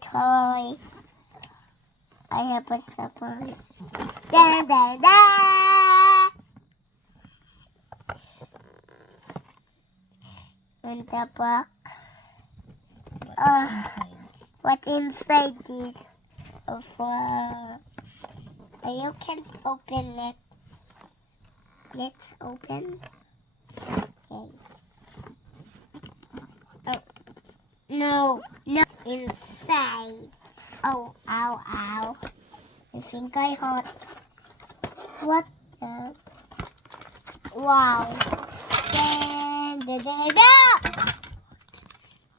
toys. I have a surprise. Da da da! And the box. What's inside this? Oh, wow. You can't open it. Let's open. Okay. Oh, no, inside. Oh, ow, ow. I think I hurt. What the? Wow.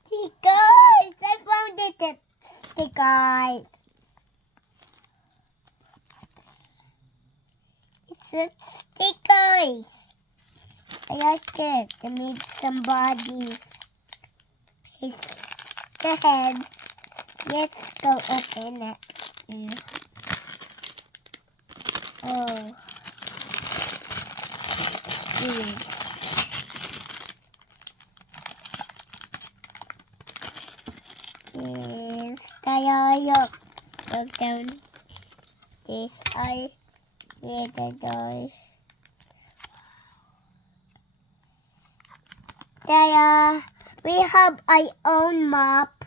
Stickers! I found it. Stickers. It's a stickers. I like it. I made some bodies. Here's the head. Let's go open it. Oh. Yes, tayo. Go down. This eye. Where the door. Tayo. We have our own map.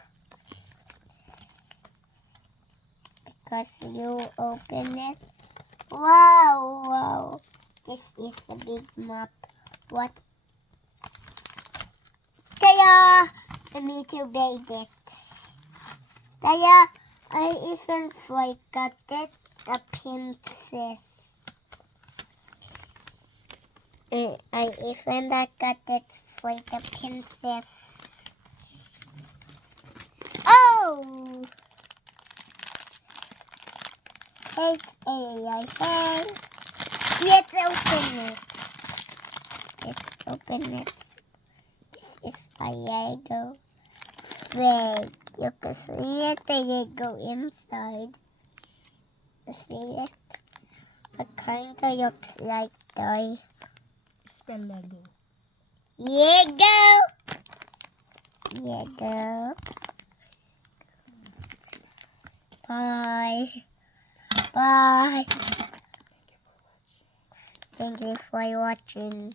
Because you open it. Wow, wow. This is a big map. What? Taya! I need to bathe it. Taya, I even forgot it. The princess. I even got it for the princess. Oh! Here's a hey. Let's open it. Let's open it. This is a Lego. Wait, you can see it. The Lego inside. See it? It kind of looks like toy. Spell Lego. Lego. Lego. Bye. Bye. Thank you for watching.